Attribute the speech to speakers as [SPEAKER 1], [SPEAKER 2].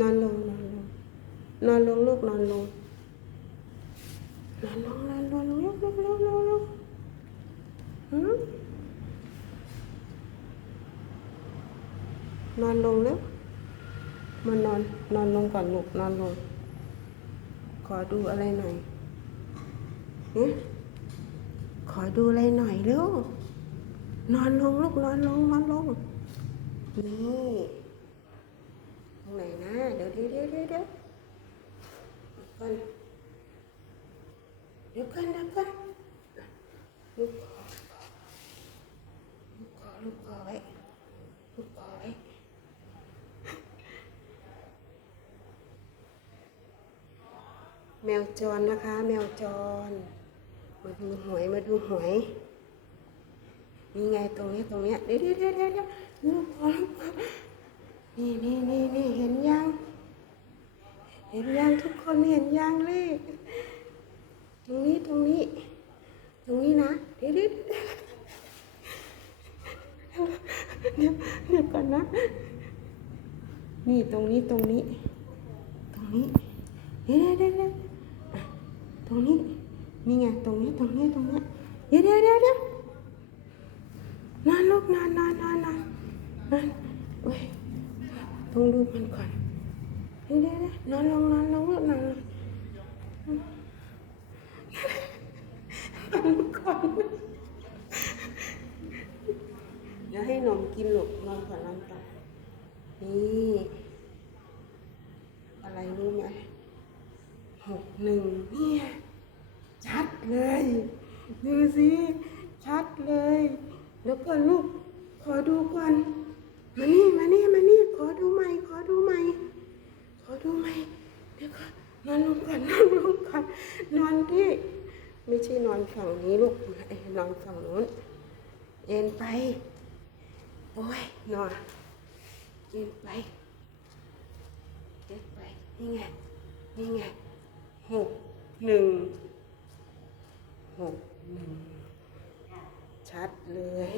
[SPEAKER 1] นอนลง นอนลง นอนลงลูกนอนลง นอนลง นอนลงลงลงลงลงลงหืมนอนลงแล้วมานอน นอนลงก่อนลูก นอนลง ขอดูอะไรหน่อยเนี่ยขอดูอะไรหน่อยเร็วนอนลงลูกนอนลงนอนลงนี่ตรงไหนนะ เดี๋ยวเดี๋ยวเดี๋ยวเดี๋ยวเดี๋ยว ก่อนเดี๋ยวก่อนเดี๋ยวก่อนลูกขอลูกขอลูกขอไว้ลูกขอไว้แมวจรนะคะ แมวจร มาดูหวยมาดูหวยนี่ไงตรงนี้ตรงเนี้ยเดี๋ยวเดี๋ยวเดี๋ยวเดี๋ยวลูกขอลูกขอนี่นี่นี่นี่เห็นยัง คนเห็นยังเลข ตรงนี้ตรงนี้ ตรงนี้นะเดี๋ยวเดี๋ยวเดี๋ยวก่อนนะ นี่ตรงนี้ตรงนี้ ตรงนี้เดี๋ยวเดี๋ยวเดี๋ยวตรงนี้นี่ไงตรงนี้ตรงนี้ตรงนี้เดี๋ยวเดี๋ยวเดี๋ยวเดี๋ยวนอนลูกนอนนอนนอนนอนนอนโอ้ยต้องดูมันก่อน เดี๋ยวเดี๋ยวเดี๋ยวนอนลงนอนลงนอนลงนอนก่อนเดี๋ยวให้นมกินหลูกนอนก่อนนอนก่อนนี่อะไรรู้ไหมหกหนึ่งเนี่ยชัดเลยดูสิชัดเลย แล้วก็ลูกขอดูก่อน มานี่ มานี่ มานี่ ขอดูใหม่ ขอดูใหม่ ขอดูใหม่ เดี๋ยวก่อ นอนลงก่อนนอนลงก่อนนอนที่ไม่ใช่นอนฝั่งนี้ลูกนอนฝั่งนู้นเอ็นไป โอ้ยนอนเอ็นไปเอ็นไปนี่ไงนี่ไงหกหนึ่งหกหนึ่งชัดเลย